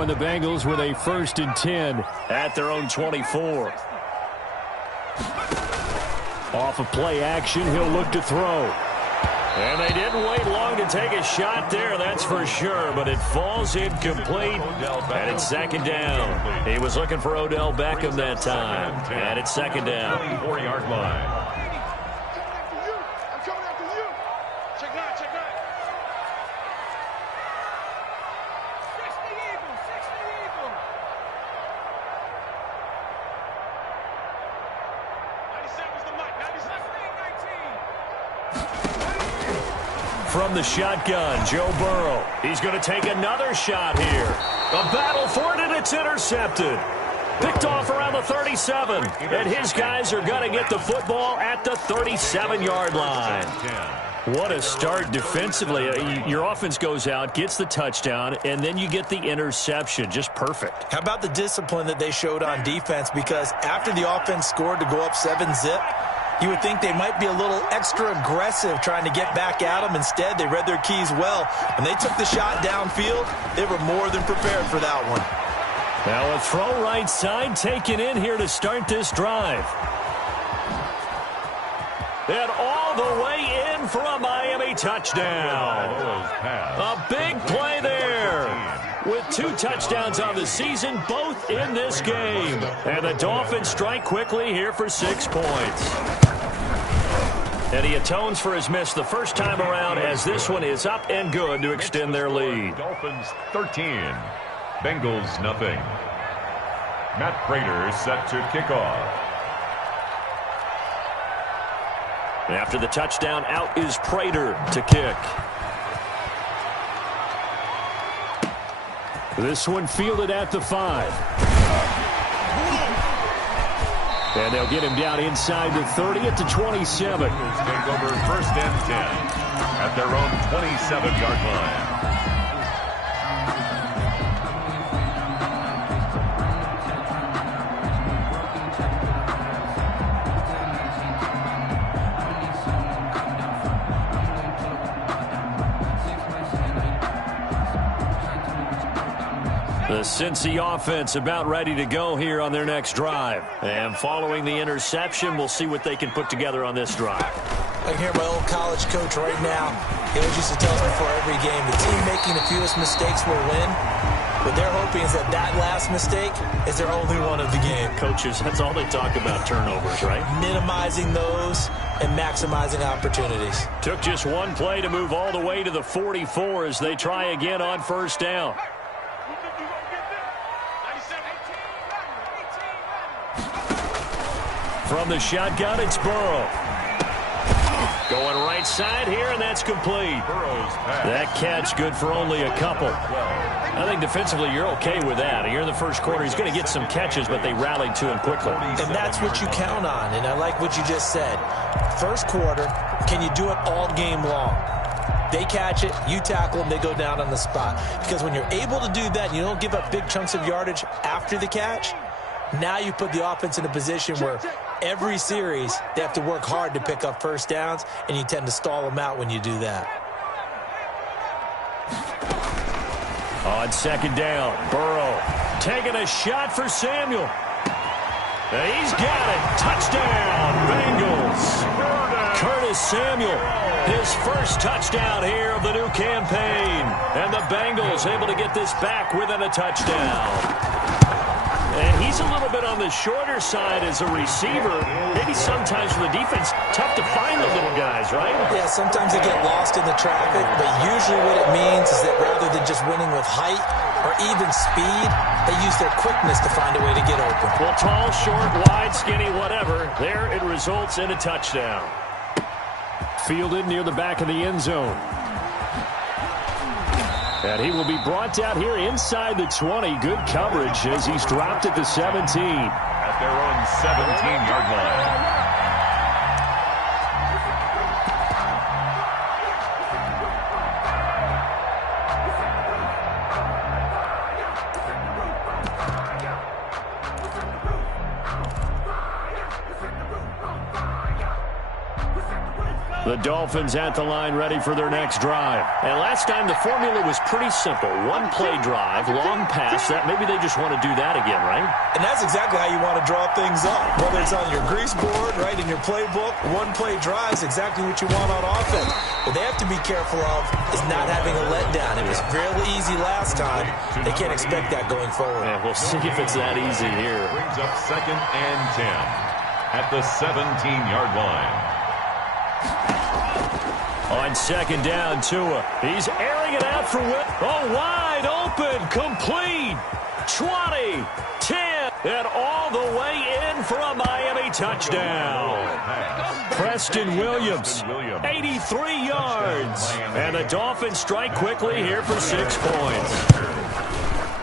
showing the Bengals with a 1st and 10 at their own 24. Off of play action, he'll look to throw. And they didn't wait long to take a shot there, that's for sure, but it falls incomplete, and it's 2nd down. He was looking for Odell Beckham that time, and it's 2nd down. 24-yard line. From the shotgun, Joe Burrow. He's going to take another shot here. A battle for it, and it's intercepted. Picked off around the 37. And his guys are going to get the football at the 37-yard line. What a start defensively. Your offense goes out, gets the touchdown, and then you get the interception. Just perfect. How about the discipline that they showed on defense? Because after the offense scored to go up 7-zip, you would think they might be a little extra aggressive trying to get back at them. Instead, they read their keys well. When they took the shot downfield, they were more than prepared for that one. Now a throw right side taken in here to start this drive. And all the way in for a Miami touchdown. A big play there. With 2 touchdowns on the season, both in this game. And the Dolphins strike quickly here for 6 points. And he atones for his miss the first time around as this one is up and good to extend their lead. Dolphins 13, Bengals nothing. Matt Prater set to kick off. After the touchdown, out is Prater to kick. This one fielded at the 5. And they'll get him down inside the 30 at the 27. Take over 1st and 10 at their own 27-yard line. The Cincy offense about ready to go here on their next drive. And following the interception, we'll see what they can put together on this drive. I can hear my old college coach right now. He always used to tell us before every game, the team making the fewest mistakes will win. What they're hoping is that last mistake is their only one of the game. Coaches, that's all they talk about, turnovers, right? Minimizing those and maximizing opportunities. Took just one play to move all the way to the 44 as they try again on 1st down. From the shotgun, it's Burrow. Going right side here, and that's complete. That catch good for only a couple. I think defensively you're okay with that. Here in the first quarter, he's going to get some catches, but they rallied to him quickly. And that's what you count on, and I like what you just said. First quarter, can you do it all game long? They catch it, you tackle them, they go down on the spot. Because when you're able to do that, and you don't give up big chunks of yardage after the catch, now you put the offense in a position where every series they have to work hard to pick up 1st downs, and you tend to stall them out when you do that. On 2nd down, Burrow taking a shot for Samuel. He's got it. Touchdown, Bengals. Curtis Samuel, his first touchdown here of the new campaign. And the Bengals able to get this back within a touchdown. And he's a little bit on the shorter side as a receiver. Maybe sometimes for the defense, tough to find the little guys, right? Yeah, sometimes they get lost in the traffic, but usually what it means is that rather than just winning with height or even speed, they use their quickness to find a way to get open. Well, tall, short, wide, skinny, whatever, there it results in a touchdown. Fielded near the back of the end zone. And he will be brought down here inside the 20. Good coverage as he's dropped at the 17. At their own 17-yard line. The Dolphins at the line ready for their next drive. And last time the formula was pretty simple. One play drive, long pass. That maybe they just want to do that again, right? And that's exactly how you want to draw things up. Whether it's on your grease board, right, in your playbook, one play drive is exactly what you want on offense. What they have to be careful of is not having a letdown. It was real easy last time. They can't expect that going forward. Yeah, we'll see if it's that easy here. Brings up 2nd and 10 at the 17-yard line. On 2nd down, Tua. He's airing it out for Will. Oh, wide open, complete. 20, 10, and all the way in for a Miami touchdown. Preston Williams, 83 yards. And the Dolphins strike quickly here for 6 points.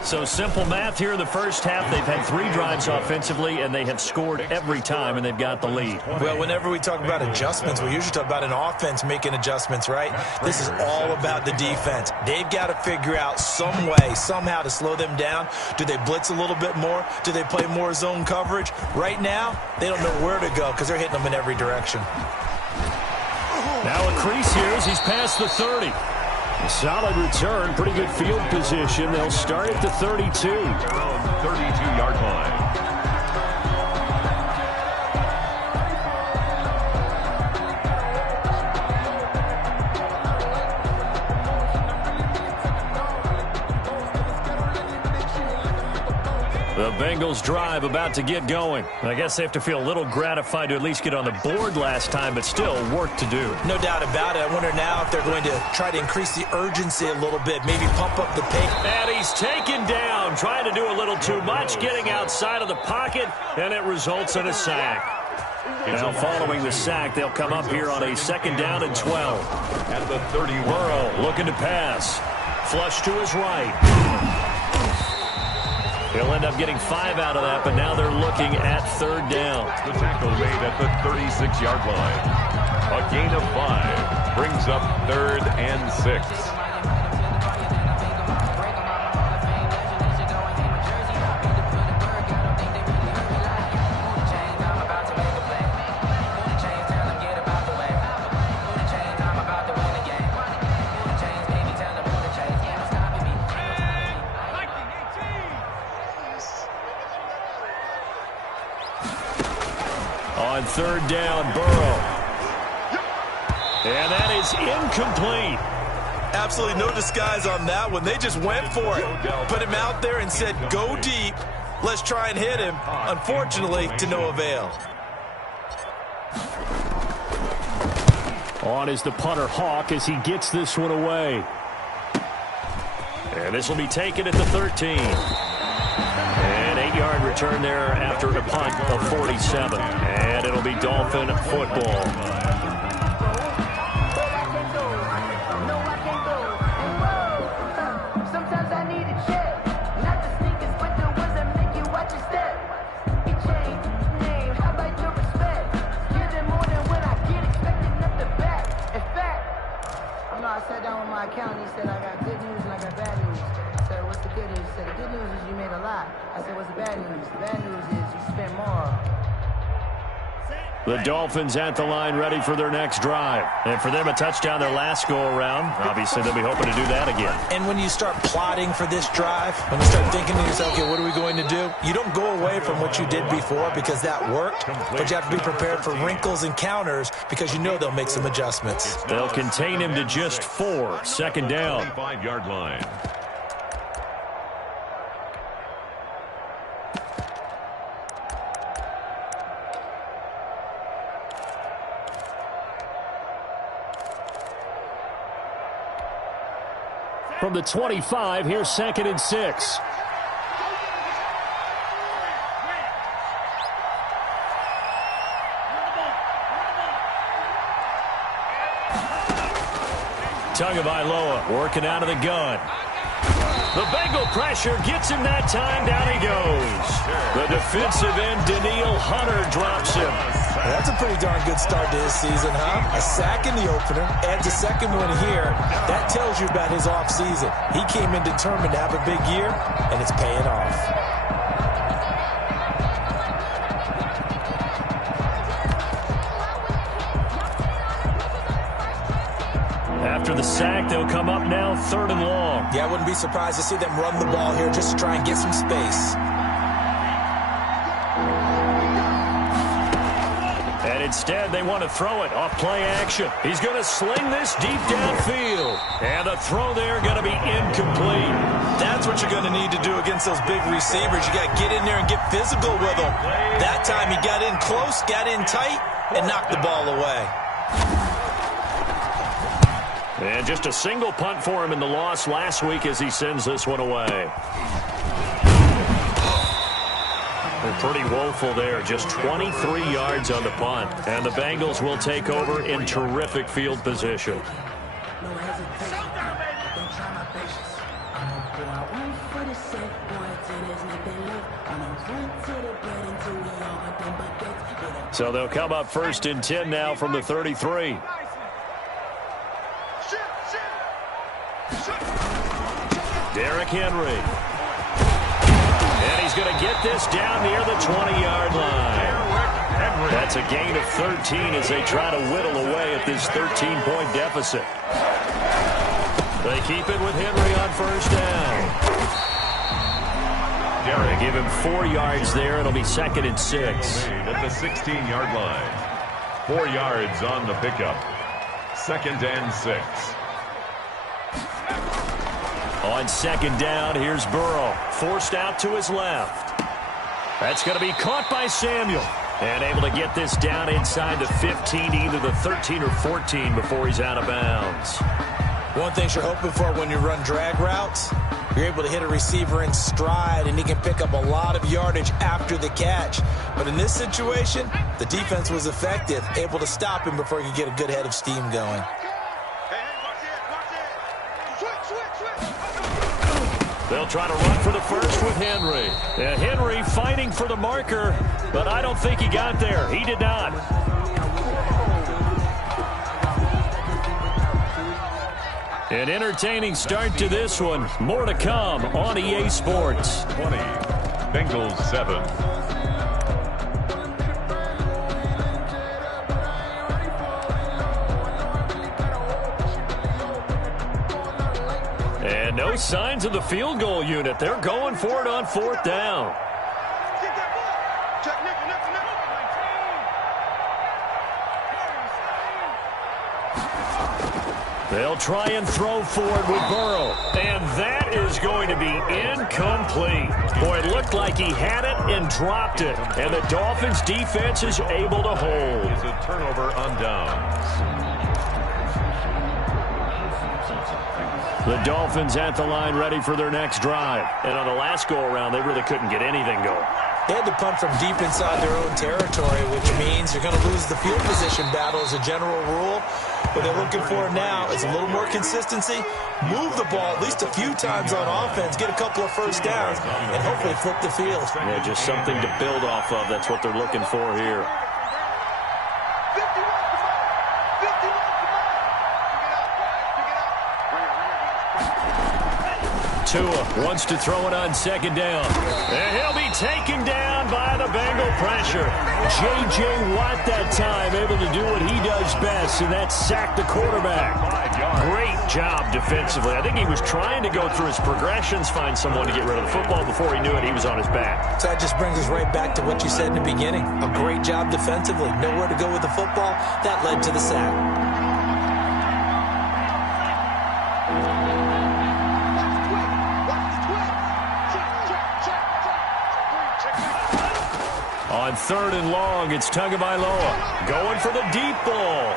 So simple math here in the first half. They've had 3 drives offensively, and they have scored every time, and they've got the lead. Well, whenever we talk about adjustments, we usually talk about an offense making adjustments, right? This is all about the defense. They've got to figure out some way, somehow to slow them down. Do they blitz a little bit more? Do they play more zone coverage? Right now, they don't know where to go because they're hitting them in every direction. Now a crease here as he's past the 30. A solid return, pretty good field position. They'll start at the 32. 32-yard line. The Bengals drive about to get going. I guess they have to feel a little gratified to at least get on the board last time, but still work to do. No doubt about it. I wonder now if they're going to try to increase the urgency a little bit, maybe pump up the pace. And he's taken down, trying to do a little too much, getting outside of the pocket, and it results in a sack. Now following the sack, they'll come up here on a 2nd down and 12. At the 31. Burrow looking to pass. Flush to his right. He'll end up getting 5 out of that, but now they're looking at 3rd down. The tackle made at the 36-yard line. A gain of 5 brings up 3rd and 6. On 3rd down, Burrow. And that is incomplete. Absolutely no disguise on that one. They just went for it. Put him out there and said, go deep. Let's try and hit him. Unfortunately, to no avail. On is the punter Hawk as he gets this one away. And this will be taken at the 13. An 8-yard return there after a punt of 47. And it'll be Dolphin football. I sat down with my accountant. He said, I got good news and I got bad news. I said, what's the good news? He said, the good news is you made a lot. I said, what's the bad news? The bad news is you spent more. The Dolphins at the line ready for their next drive. And for them, a touchdown their last go-around. Obviously, they'll be hoping to do that again. And when you start plotting for this drive, when you start thinking to yourself, okay, what are we going to do? You don't go away from what you did before because that worked, but you have to be prepared for wrinkles and counters because you know they'll make some adjustments. They'll contain him to just 4. 2nd down. 5-yard line. From the 25, here's 2nd and 6. Tagovailoa working out of the gun. The Bengal pressure gets him that time. Down he goes. The defensive end, Daniil Hunter, drops him. That's a pretty darn good start to his season, huh? A sack in the opener, adds a second one here. That tells you about his offseason. He came in determined to have a big year, and it's paying off. After the sack, they'll come up now 3rd and long. Yeah, I wouldn't be surprised to see them run the ball here just to try and get some space. And instead, they want to throw it off play action. He's going to sling this deep downfield. And the throw there going to be incomplete. That's what you're going to need to do against those big receivers. You got to get in there and get physical with them. That time he got in close, got in tight, and knocked the ball away. And just a single punt for him in the loss last week as he sends this one away. They're pretty woeful there. Just 23 yards on the punt. And the Bengals will take over in terrific field position. So they'll come up 1st and 10 now from the 33. Derrick Henry. And he's going to get this down near the 20-yard line. That's a gain of 13 as they try to whittle away at this 13-point deficit. They keep it with Henry on 1st down. They give him 4 yards there. It'll be 2nd and 6. At the 16-yard line. 4 yards on the pickup. 2nd and 6. On 2nd down, here's Burrow. Forced out to his left. That's going to be caught by Samuel. And able to get this down inside the 15, either the 13 or 14 before he's out of bounds. One thing you're hoping for when you run drag routes, you're able to hit a receiver in stride, and he can pick up a lot of yardage after the catch. But in this situation, the defense was effective, able to stop him before he could get a good head of steam going. They'll try to run for the first with Henry. And Henry fighting for the marker, but I don't think he got there. He did not. An entertaining start to this one. More to come on EA Sports. 20, Bengals 7. And no signs of the field goal unit. They're going for it on 4th down. They'll try and throw forward with Burrow. And that is going to be incomplete. Boy, it looked like he had it and dropped it. And the Dolphins' defense is able to hold. It's a turnover on downs. The Dolphins at the line ready for their next drive. And on the last go-around, they really couldn't get anything going. They had to punt from deep inside their own territory, which means you're going to lose the field position battle as a general rule. What they're looking for now is a little more consistency, move the ball at least a few times on offense, get a couple of first downs, and hopefully flip the field. Yeah, just something to build off of. That's what they're looking for here. Tua wants to throw it on 2nd down. And he'll be taken down by the Bengal pressure. J.J. Watt that time able to do what he does best, and that's sack the quarterback. Great job defensively. I think he was trying to go through his progressions, find someone to get rid of the football. Before he knew it, he was on his back. So that just brings us right back to what you said in the beginning. A great job defensively. Nowhere to go with the football. That led to the sack. On 3rd and long, it's Tagovailoa going for the deep ball.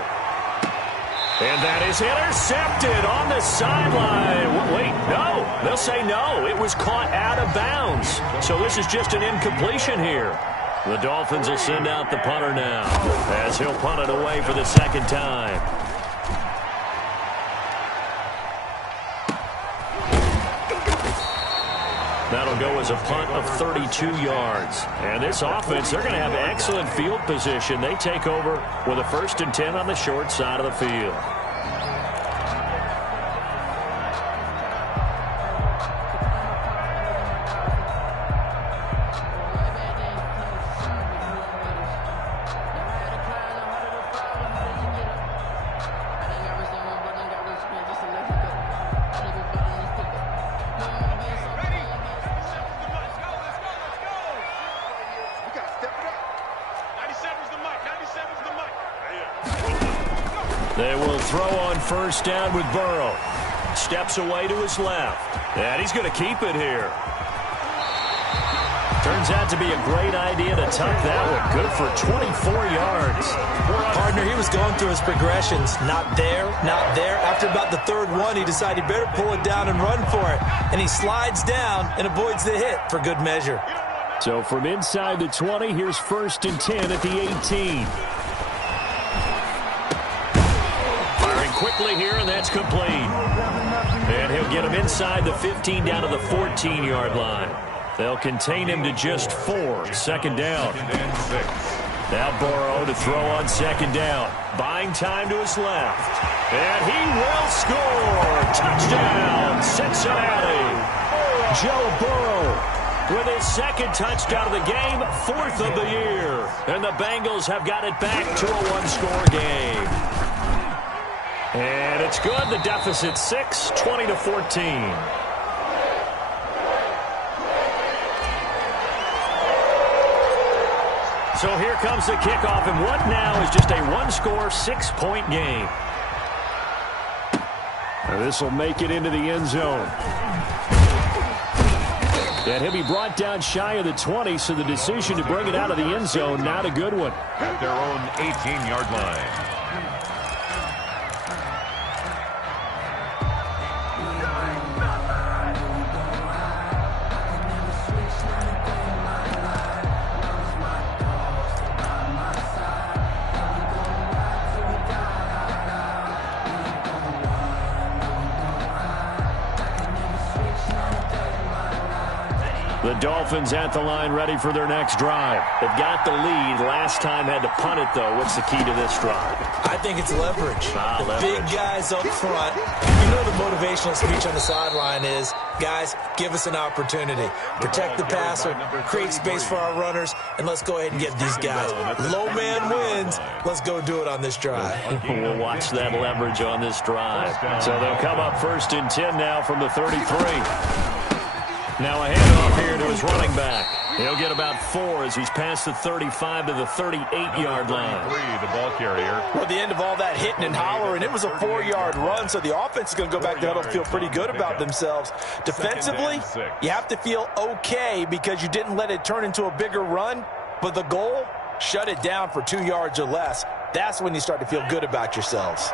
And that is intercepted on the sideline. Wait, no. They'll say no. It was caught out of bounds. So this is just an incompletion here. The Dolphins will send out the punter now as he'll punt it away for the 2nd time. That'll go as a punt of 32 yards. And this offense, they're going to have excellent field position. They take over with a 1st and 10 on the short side of the field. They will throw on first down with Burrow. Steps away to his left. And he's going to keep it here. Turns out to be a great idea to tuck that one. Good for 24 yards. Partner, he was going through his progressions. Not there, not there. After about the third one, he decided he better pull it down and run for it. And he slides down and avoids the hit for good measure. So from inside the 20, here's 1st and 10 at the 18. Firing quickly here, and that's complete. And he'll get him inside the 15 down to the 14-yard line. They'll contain him to just 4. 2nd down. Now Burrow to throw on 2nd down. Buying time to his left. And he will score. Touchdown, Cincinnati. Joe Burrow with his 2nd touchdown of the game, 4th of the year. And the Bengals have got it back to a 1-score game. And it's good. The deficit 6, 20-14. So here comes the kickoff, and what now is just a 1-score, 6-point game. This will make it into the end zone. And he'll be brought down shy of the 20, so the decision to bring it out of the end zone, not a good one. At their own 18-yard line. The Dolphins at the line, ready for their next drive. They've got the lead. Last time had to punt it, though. What's the key to this drive? I think it's leverage. Leverage. Big guys up front. You know the motivational speech on the sideline is, guys, give us an opportunity. Protect the passer, create space for our runners, and let's go ahead and get these guys. Low man wins. Let's go do it on this drive. We'll watch that leverage on this drive. So they'll come up 1st and 10 now from the 33. Now a handoff here to his running back. He'll get about 4 as he's past the 35 to the 38-yard line. The ball carrier. Well, the end of all that hitting and hollering, it was a 4-yard run, so the offense is going to go back to huddle and feel pretty good about themselves. Defensively, you have to feel okay because you didn't let it turn into a bigger run, but the goal, shut it down for 2 yards or less. That's when you start to feel good about yourselves.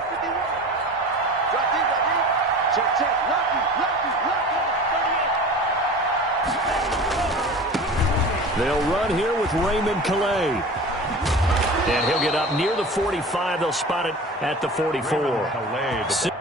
They'll run here with Raymond Calais. And he'll get up near the 45. They'll spot it at the 44.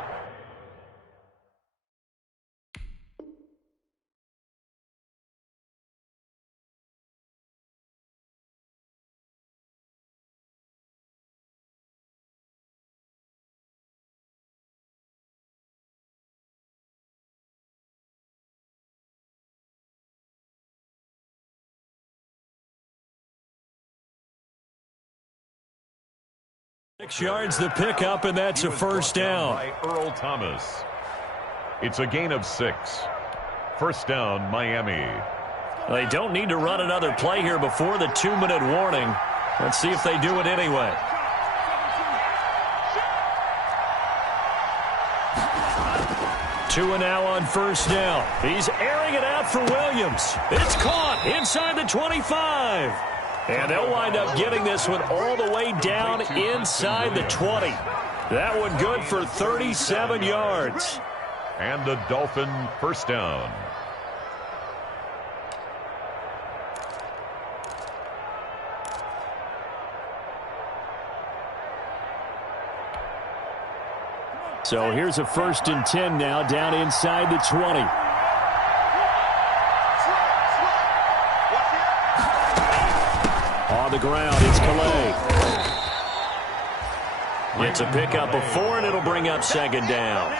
Six yards the pickup, and that's a first down. By Earl Thomas. It's a gain of 6. First down, Miami. They don't need to run another play here before the 2-minute warning. Let's see if they do it anyway. Tua now on first down. He's airing it out for Williams. It's caught inside the 25. And they'll wind up getting this one all the way down inside the 20. That one good for 37 yards. And a Dolphin first down. So here's a 1st and 10 now down inside the 20. On the ground, it's Calais. It's a pickup of 4, and it'll bring up 2nd down.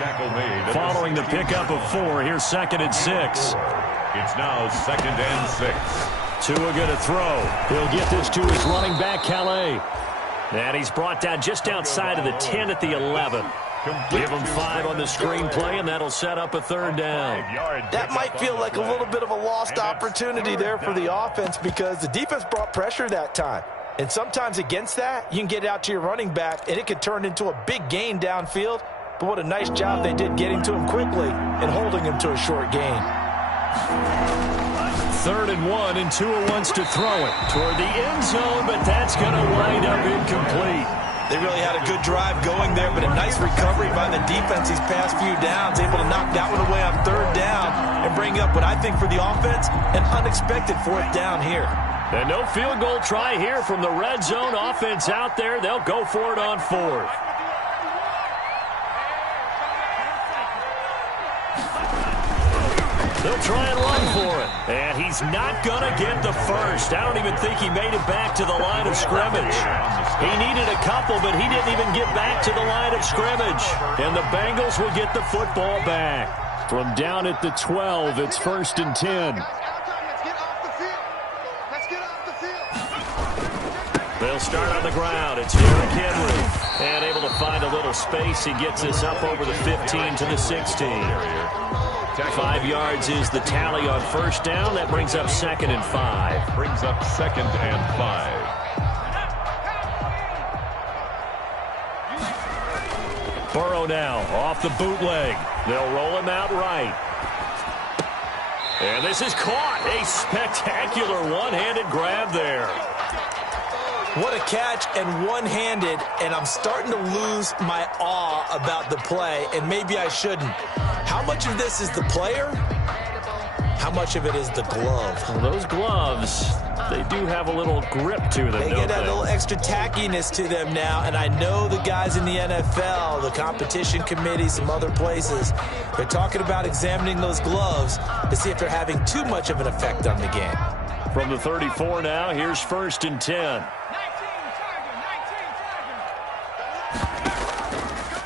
Following the pickup of 4, here's 2nd and 6. It's now 2nd and 6. Tua going to throw. He'll get this to his running back, Calais. And he's brought down just outside of the 10 at the 11. Give him 5 on the screen play, and that'll set up a 3rd down. That might feel like a little bit of a lost opportunity there for the offense because the defense brought pressure that time. And sometimes against that, you can get out to your running back, and it could turn into a big gain downfield. But what a nice job they did getting to him quickly and holding him to a short gain. 3rd and 1, and Tua wants to throw it toward the end zone, but that's going to wind up incomplete. They really had a good drive going there, but a nice recovery by the defense these past few downs, able to knock that one away on 3rd down and bring up what I think for the offense, an unexpected 4th down here. And no field goal try here from the red zone offense out there. They'll go for it on 4th. They'll try and run for it. And he's not going to get the first. I don't even think he made it back to the line of scrimmage. He needed a couple, but he didn't even get back to the line of scrimmage. And the Bengals will get the football back. From down at the 12, it's 1st and 10. They'll start on the ground. It's Derrick Henry. And able to find a little space. He gets us up over the 15 to the 16. 5 yards is the tally on 1st down. That brings up 2nd and 5. Brings up 2nd and 5. Burrow now off the bootleg. They'll roll him out right. And this is caught. A spectacular one-handed grab there. What a catch, and one-handed, and I'm starting to lose my awe about the play, and maybe I shouldn't. How much of this is the player? How much of it is the glove? Well, those gloves, they do have a little grip to them, They get that little extra tackiness to them now, and I know the guys in the NFL, the competition committee, some other places, they're talking about examining those gloves to see if they're having too much of an effect on the game. From the 34 now, here's 1st and 10.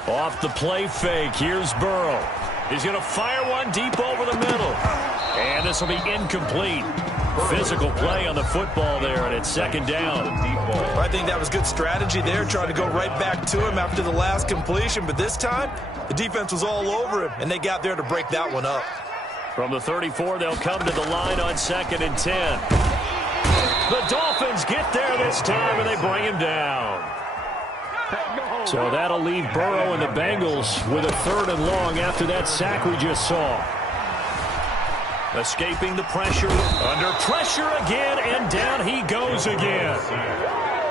Off the play fake, here's Burrow. He's going to fire one deep over the middle. And this will be incomplete. Physical play on the football there, and it's 2nd down. I think that was good strategy there, trying to go right back to him after the last completion. But this time, the defense was all over him, and they got there to break that one up. From the 34, they'll come to the line on 2nd and 10. The Dolphins get there this time, and they bring him down. So that'll leave Burrow and the Bengals with a 3rd and long after that sack we just saw. Escaping the pressure, under pressure again, and down he goes again.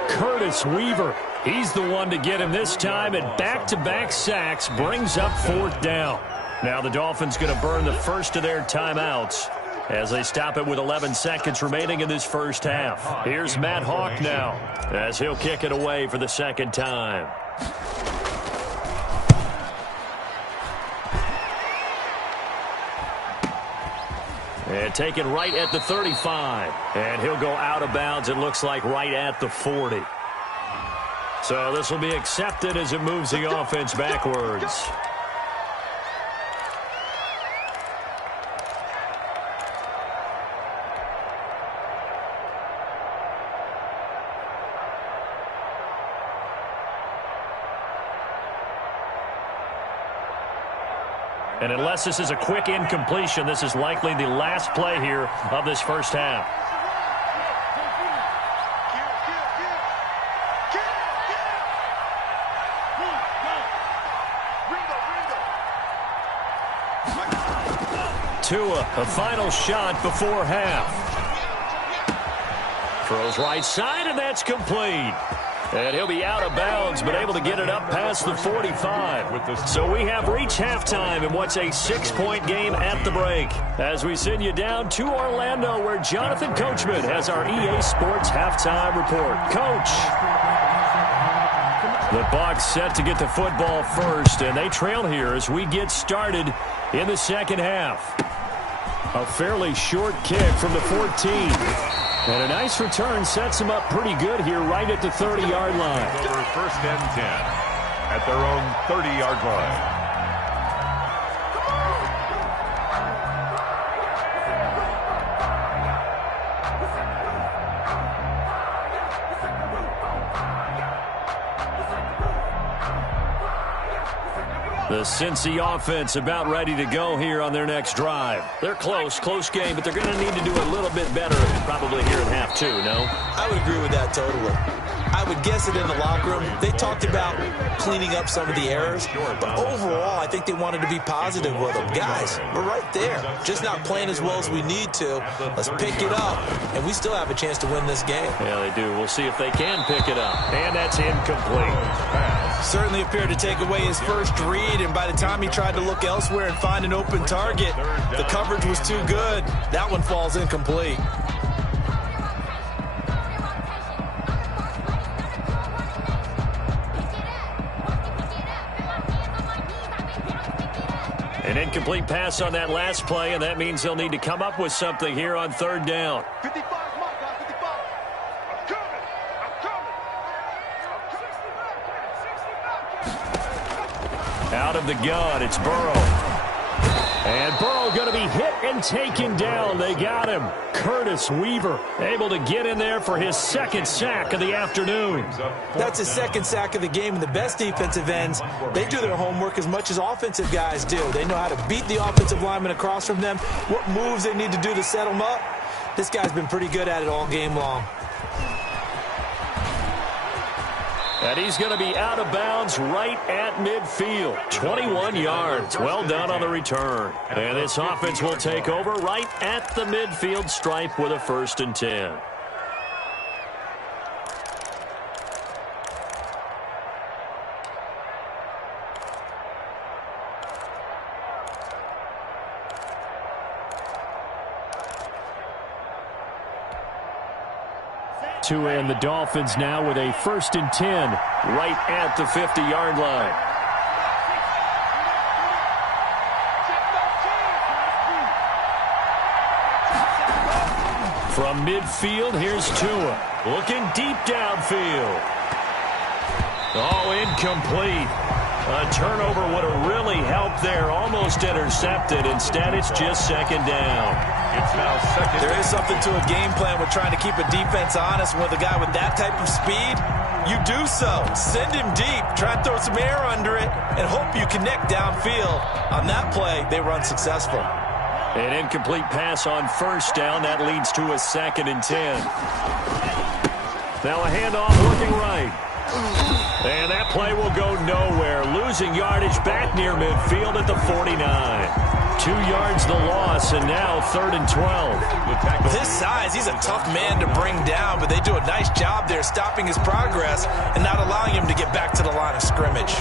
Curtis Weaver, he's the one to get him this time, and back-to-back sacks brings up 4th down. Now the Dolphins going to burn the first of their timeouts as they stop it with 11 seconds remaining in this first half. Here's Matt Hawk now as he'll kick it away for the 2nd time. And taken right at the 35. And he'll go out of bounds, it looks like, right at the 40. So this will be accepted as it moves the offense backwards. And unless this is a quick incompletion, this is likely the last play here of this first half. Tua, a final shot before half. Throws right side, and that's complete. And he'll be out of bounds, but able to get it up past the 45. So we have reached halftime in what's a 6-point game at the break. As we send you down to Orlando, where Jonathan Coachman has our EA Sports halftime report. Coach. The Bucs set to get the football first, and they trail here as we get started in the second half. A fairly short kick from the 14. And a nice return sets them up pretty good here right at the 30-yard line. Over 1st and 10 at their own 30-yard line. The Cincy offense about ready to go here on their next drive. They're close game, but they're going to need to do a little bit better probably here in half two, no? I would agree with that totally. I would guess it in the locker room. They talked about cleaning up some of the errors, but overall, I think they wanted to be positive with them. Guys, we're right there. Just not playing as well as we need to. Let's pick it up, and we still have a chance to win this game. Yeah, they do. We'll see if they can pick it up. And that's incomplete. Certainly appeared to take away his first read, and by the time he tried to look elsewhere and find an open target, the coverage was too good. That one falls incomplete. An incomplete pass on that last play, and that means they'll need to come up with something here on third down. 55, my guy, 55. I'm coming. Out of the gun, it's Burrow. And Burrow going to be hit and taken down. They got him. Curtis Weaver able to get in there for his second sack of the afternoon. That's his second sack of the game, and the best defensive ends, they do their homework as much as offensive guys do. They know how to beat the offensive lineman across from them, what moves they need to do to set them up. This guy's been pretty good at it all game long. And he's going to be out of bounds right at midfield. 21 yards. Well done on the return. And this offense will take over right at the midfield stripe with a 1st and 10. To end the Dolphins now with a 1st and 10 right at the 50-yard line. From midfield, here's Tua. Looking deep downfield. Oh, incomplete. A turnover would have really helped there. Almost intercepted. Instead, it's just 2nd down. It's now 2nd. There is something to a game plan with trying to keep a defense honest. With a guy with that type of speed, you do so. Send him deep. Try and throw some air under it and hope you connect downfield. On that play, they were unsuccessful. An incomplete pass on 1st down. That leads to a 2nd and 10. Now a handoff looking right. And that play will go nowhere. Losing yardage back near midfield at the 49. 2 yards the loss, and now 3rd and 12. With his size, he's a tough man to bring down, but they do a nice job there stopping his progress and not allowing him to get back to the line of scrimmage.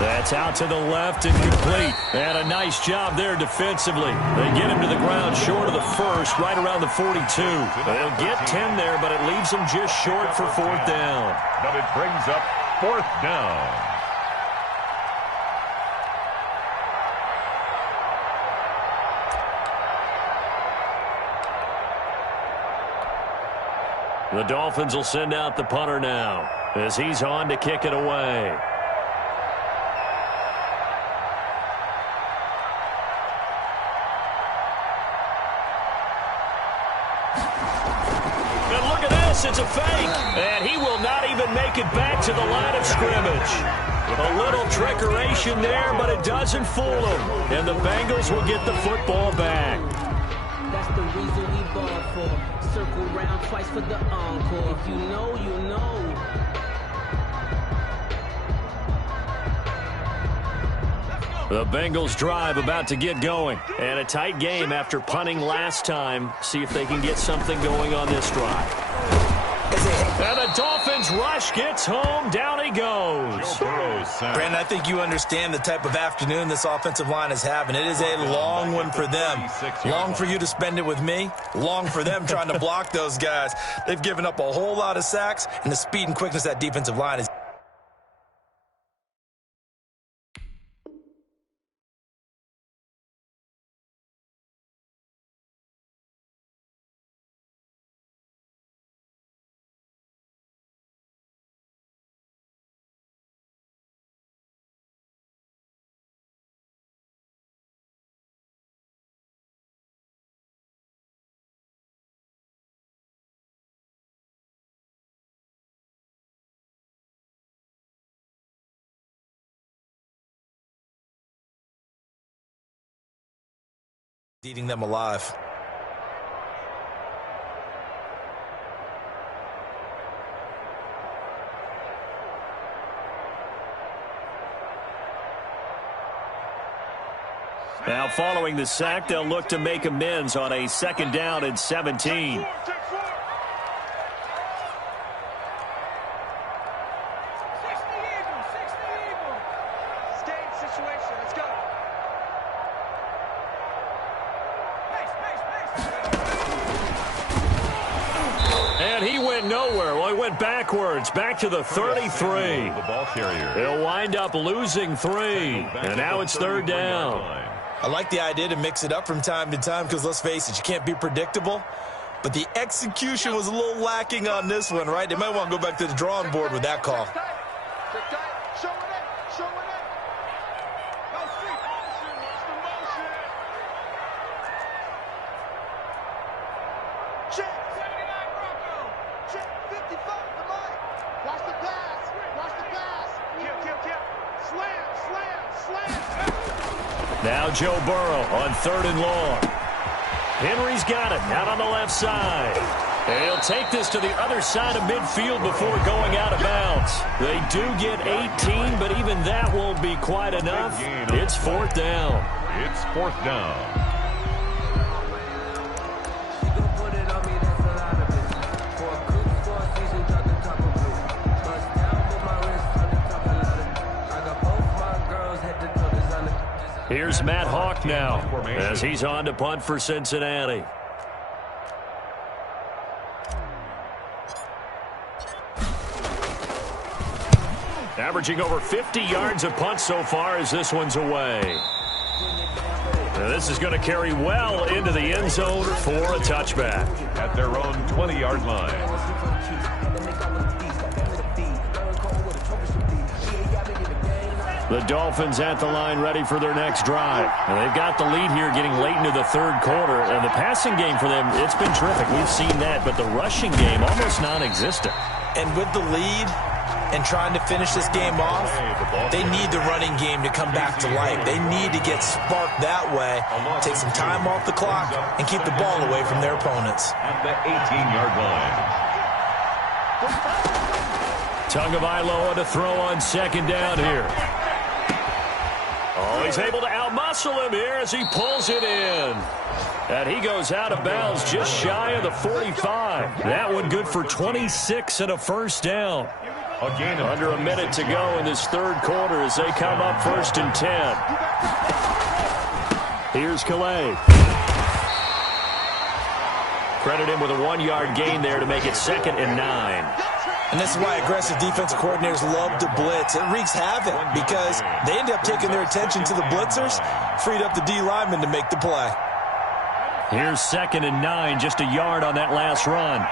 That's out to the left and complete. And a nice job there defensively. They get him to the ground short of the 1st, right around the 42. They'll get 10 there, but it leaves them just short for 4th down. But it brings up 4th down. The Dolphins will send out the punter now as he's on to kick it away. And look at this, it's a fake. And he will not even make it back to the line of scrimmage. A little trickeration there, but it doesn't fool him. And the Bengals will get the football back. That's the reason we ball for. Circle round twice for the encore. If you know, you know. The Bengals drive about to get going. And a tight game after punting last time. See if they can get something going on this drive. And the Dolphins rush gets home. Down he goes. Brandon, I think you understand the type of afternoon this offensive line is having. It is a long one for them. Long for you to spend it with me. Long for them trying to block those guys. They've given up a whole lot of sacks, and the speed and quickness of that defensive line is Eating them alive. Now following the sack, they'll look to make amends on a 2nd down and 17. And he went nowhere. Well, he went backwards, back to the 33. The ball carrier. He'll wind up losing 3. And now it's 3rd down. I like the idea to mix it up from time to time because, let's face it, you can't be predictable. But the execution was a little lacking on this one, right? They might want to go back to the drawing board with that call. Now Joe Burrow on 3rd and long. Henry's got it out on the left side. And he'll take this to the other side of midfield before going out of bounds. They do get 18, but even that won't be quite enough. It's 4th down. It's 4th down. Here's Matt Hawk now as he's on to punt for Cincinnati. Averaging over 50 yards a punt so far as this one's away. Now this is going to carry well into the end zone for a touchback. At their own 20-yard line. The Dolphins at the line ready for their next drive. And they've got the lead here getting late into the 3rd quarter. And the passing game for them, it's been terrific. We've seen that. But the rushing game, almost non-existent. And with the lead and trying to finish this game off, they need the running game to come back to life. They need to get sparked that way, take some time off the clock, and keep the ball away from their opponents. At the 18-yard line. Tagovailoa to throw on 2nd down here. Oh, he's able to outmuscle him here as he pulls it in. And he goes out of bounds just shy of the 45. That one good for 26 and a 1st down. Again, under a minute to go in this 3rd quarter as they come up 1st and 10. Here's Calais. Credit him with a 1-yard gain there to make it 2nd and 9. And this is why aggressive defensive coordinators love to blitz. It wreaks havoc because they end up taking their attention to the blitzers, freed up the D lineman to make the play. Here's 2nd and 9, just a yard on that last run.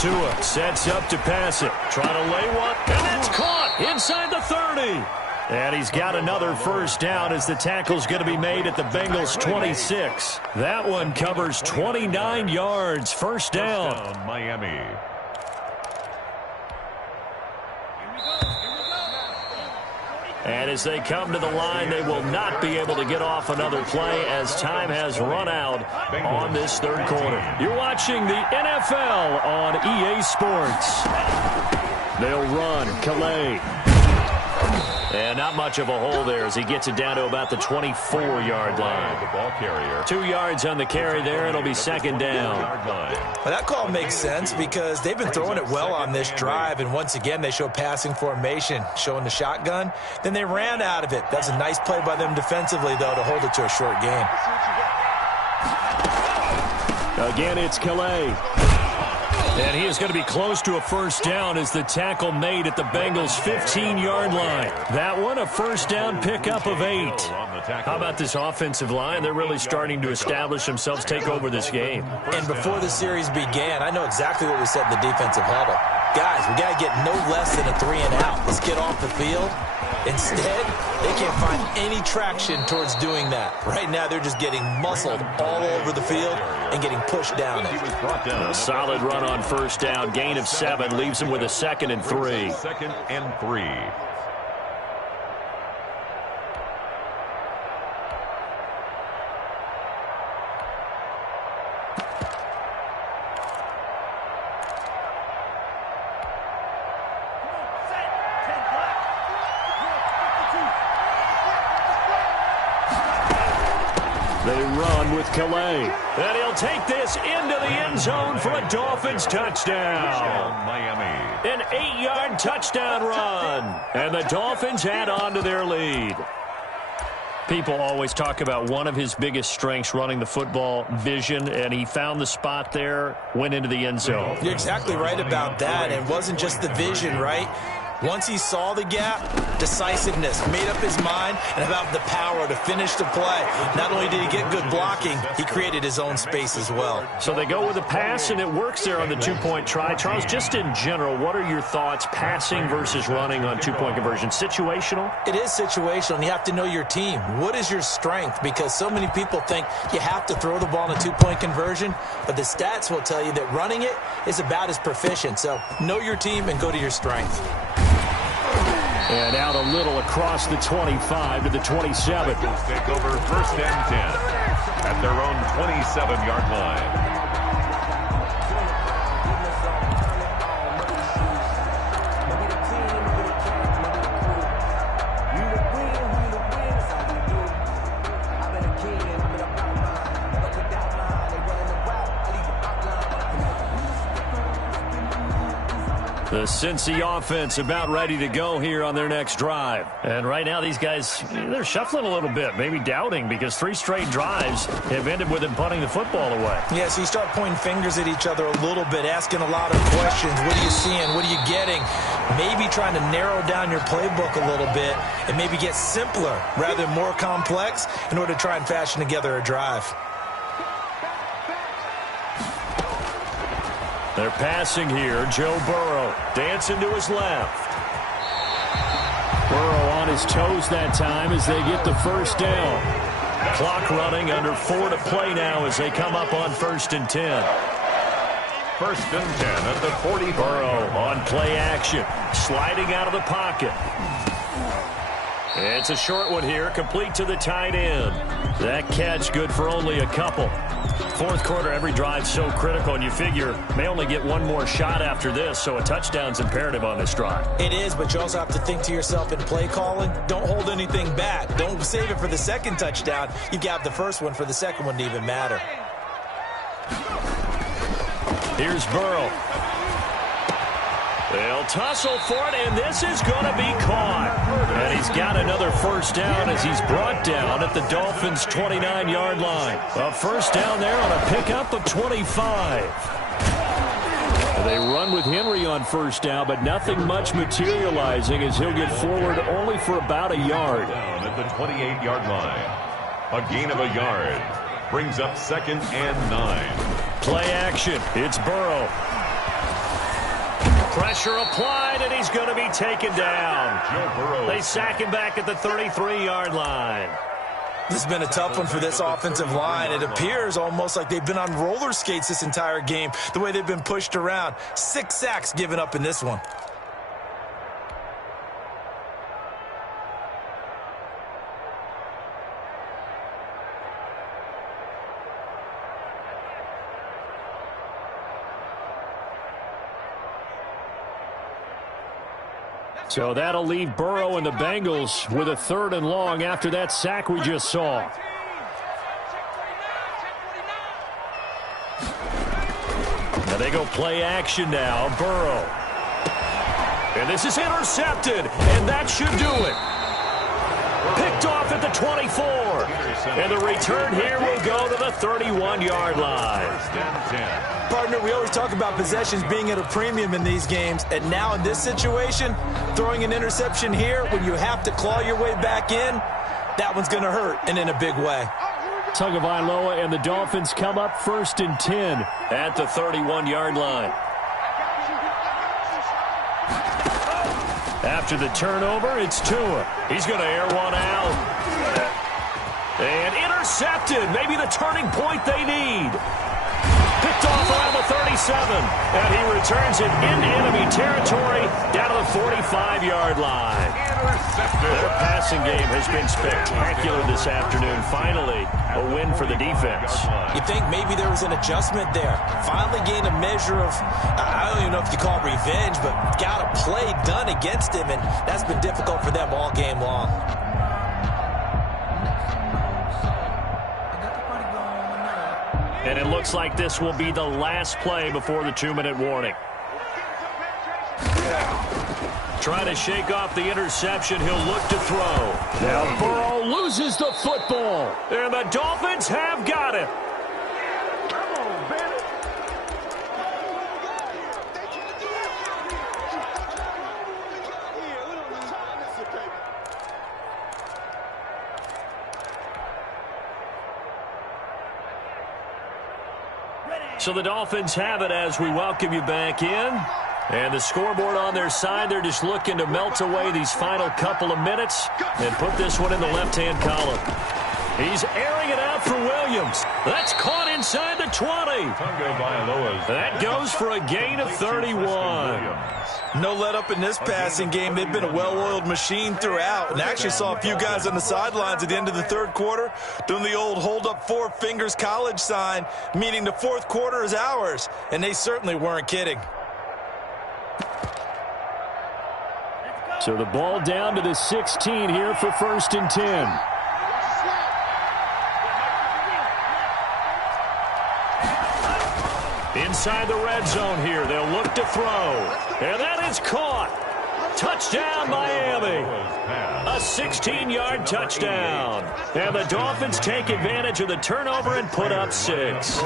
Tua sets up to pass it. Trying to lay one, and it's caught inside the 30. And he's got another 1st down as the tackle's going to be made at the Bengals' 26. That one covers 29 yards. 1st down. Miami. And as they come to the line, they will not be able to get off another play as time has run out on this 3rd quarter. You're watching the NFL on EA Sports. They'll run. Calais. And not much of a hole there as he gets it down to about the 24-yard line. The ball carrier. 2 yards on the carry there. It'll be 2nd down. Well, that call makes sense because they've been throwing it well on this drive. And once again, they show passing formation, showing the shotgun. Then they ran out of it. That's a nice play by them defensively, though, to hold it to a short game. Again, it's Calais. And he is going to be close to a 1st down as the tackle made at the Bengals' 15-yard line. That one, a 1st down pickup of 8. How about this offensive line? They're really starting to establish themselves, take over this game. And before the series began, I know exactly what we said in the defensive huddle. guys, we got to get no less than a 3 and out. Let's get off the field. Instead, they can't find any traction towards doing that. Right now, they're just getting muscled all over the field and getting pushed down. A solid run on first down. Gain of 7 leaves him with a 2nd and 3. 2nd and 3. They run with Calais. And he'll take this into the end zone for a Dolphins touchdown. Miami. An 8-yard touchdown run. And the Dolphins add on to their lead. People always talk about one of his biggest strengths, running the football, vision, and he found the spot there, went into the end zone. You're exactly right about that. It wasn't just the vision, right? Once he saw the gap, decisiveness, made up his mind, and about the power to finish the play. Not only did he get good blocking, he created his own space as well. So they go with a pass, and it works there on the 2-point try. Charles, just in general, what are your thoughts passing versus running on 2-point conversion? Situational? It is situational, and you have to know your team. What is your strength? Because so many people think you have to throw the ball in a 2-point conversion, but the stats will tell you that running it is about as proficient. So know your team and go to your strength. And out a little across the 25 to the 27. Eagles take over 1st and 10 at their own 27-yard line. The Cincy offense about ready to go here on their next drive. And right now these guys, they're shuffling a little bit, maybe doubting, because 3 straight drives have ended with them punting the football away. Yeah, so you start pointing fingers at each other a little bit, asking a lot of questions. What are you seeing? What are you getting? Maybe trying to narrow down your playbook a little bit and maybe get simpler rather than more complex in order to try and fashion together a drive. They're passing here. Joe Burrow dancing to his left. Burrow on his toes that time as they get the first down. Clock running, under 4 to play now as they come up on 1st and 10. 1st and 10 at the 40. Burrow on play action, sliding out of the pocket. It's a short one here, complete to the tight end. That catch good for only a couple. 4th quarter, every drive's so critical, and you figure may only get one more shot after this, so a touchdown's imperative on this drive. It is, but you also have to think to yourself in play calling, don't hold anything back. Don't save it for the 2nd touchdown. You've got the 1st one for the 2nd one to even matter. Here's Burrow. They'll tussle for it, and this is going to be caught. And he's got another 1st down as he's brought down at the Dolphins' 29-yard line. A 1st down there on a pickup of 25. They run with Henry on 1st down, but nothing much materializing as he'll get forward only for about a yard. Down at the 28-yard line. A gain of a yard brings up 2nd and 9. Play action. It's Burrow. Pressure applied, and he's going to be taken down. Joe Burrow. They sack him back at the 33-yard line. This has been a tough one for this offensive line. It appears almost like they've been on roller skates this entire game, the way they've been pushed around. 6 sacks given up in this one. So that'll leave Burrow and the Bengals with a 3rd and long after that sack we just saw. Now they go play action now. Burrow. And this is intercepted, and that should do it. Picked off at the 24. And the return here will go to the 31-yard line. 1st and 10. Partner, we always talk about possessions being at a premium in these games, and now in this situation, throwing an interception here when you have to claw your way back in, that one's going to hurt, and in a big way. Tagovailoa and the Dolphins come up 1st and 10 at the 31-yard line. After the turnover, it's Tua. He's going to air one out. And intercepted. Maybe the turning point they need. Picked off around the 37. And he returns it into enemy territory down to the 45-yard line. Their passing game has been spectacular this afternoon. Finally, a win for the defense. You think maybe there was an adjustment there. Finally gained a measure of, I don't even know if you call it revenge, but got a play done against him, and that's been difficult for them all game long. And it looks like this will be the last play before the 2-minute warning. Trying to shake off the interception. He'll look to throw. Now Burrow loses the football. And the Dolphins have got it. Come on, baby. So the Dolphins have it as we welcome you back in. And the scoreboard on their side, they're just looking to melt away these final couple of minutes and put this one in the left-hand column. He's airing it out for Williams. That's caught inside the 20. That goes for a gain of 31. No let-up in this passing game. They've been a well-oiled machine throughout. And actually saw a few guys on the sidelines at the end of the third quarter doing the old hold-up four fingers college sign, meaning the fourth quarter is ours. And they certainly weren't kidding. So the ball down to the 16 here for 1st and 10. Inside the red zone here. They'll look to throw. And that is caught. Touchdown, Miami. A 16-yard touchdown. And the Dolphins take advantage of the turnover and put up 6.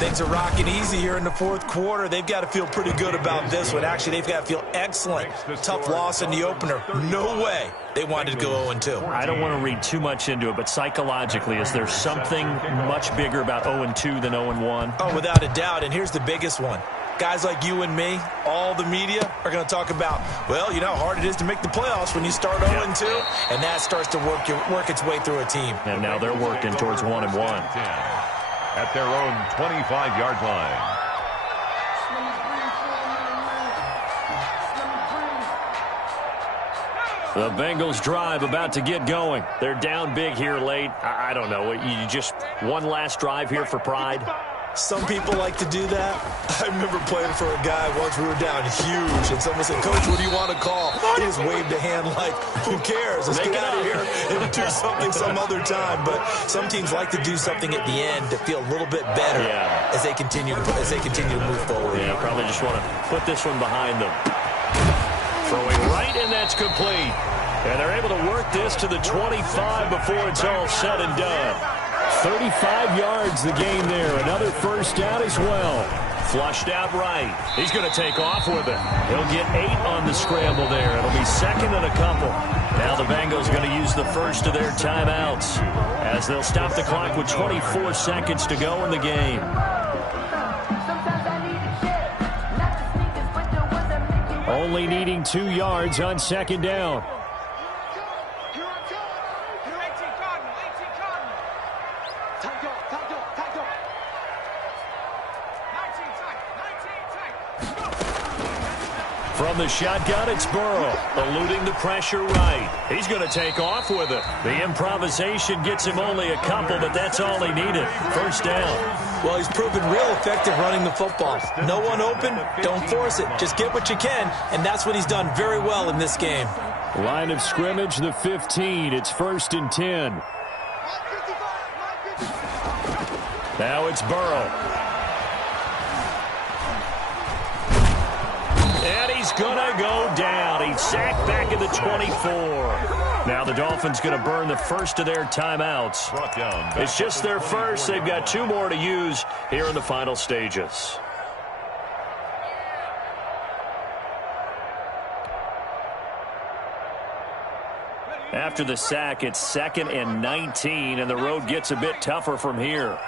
Things are rocking easy here in the fourth quarter. They've got to feel pretty good about this one. Actually, they've got to feel excellent. Tough loss in the opener. No way they wanted to go 0-2. I don't want to read too much into it, but psychologically, is there something much bigger about 0-2 than 0-1? Oh, without a doubt. And here's the biggest one. Guys like you and me, all the media, are going to talk about, well, you know how hard it is to make the playoffs when you start 0-2, and that starts to work its way through a team. And now they're working towards 1-1. At their own 25-yard line. The Bengals drive about to get going. They're down big here late. I don't know. You just one last drive here for pride? Some people like to do that. I remember playing for a guy once. We were down huge, and someone said, "Coach, what do you want to call?" He just waved a hand like, "Who cares? Let's get out of here and do something some other time." But some teams like to do something at the end to feel a little bit better as they continue to move forward. Yeah, probably just want to put this one behind them. Throwing right, and that's complete. And they're able to work this to the 25 before it's all said and done. 35 yards the gain there. Another first down as well. Flushed out right. He's going to take off with it. He'll get 8 on the scramble there. It'll be second and a couple. Now the Bengals going to use the first of their timeouts as they'll stop the clock with 24 seconds to go in the game. Only needing 2 yards on second down. From the shotgun, it's Burrow, eluding the pressure right. He's going to take off with it. The improvisation gets him only a couple, but that's all he needed. First down. Well, he's proven real effective running the football. No one open, don't force it. Just get what you can, and that's what he's done very well in this game. Line of scrimmage, the 15. It's 1st and 10. Now it's Burrow. And he's going to go down. He's sacked back at the 24. Now the Dolphins going to burn the first of their timeouts. It's just their first. They've got 2 more to use here in the final stages. After the sack, it's 2nd and 19, and the road gets a bit tougher from here.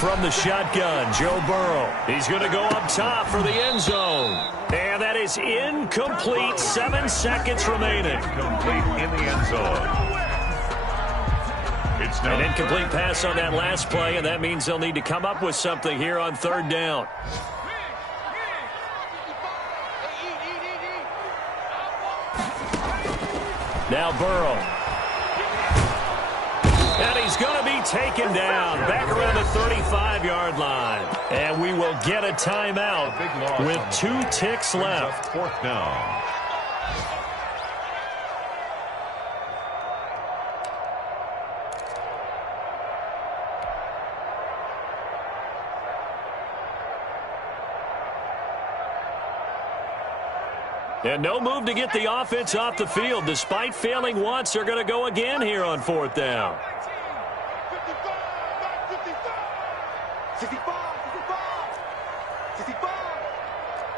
from the shotgun, Joe Burrow. He's going to go up top for the end zone. And that is incomplete. 7 seconds remaining. Incomplete in the end zone. It's An incomplete pass on that last play, and that means they'll need to come up with something here on 3rd down. Now Burrow. And he's going to be taken down back around the 35-yard line. And we will get a timeout with 2 ticks left. 4th down. And no move to get the offense off the field. Despite failing once, they're going to go again here on 4th down. 55.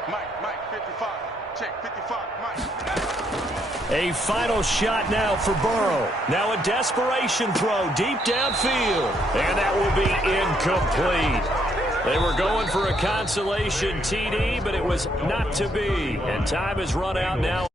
Mike, 55. Check, 55, Mike. A final shot now for Burrow. Now a desperation throw deep downfield. And that will be incomplete. They were going for a consolation TD, but it was not to be. And time has run out now.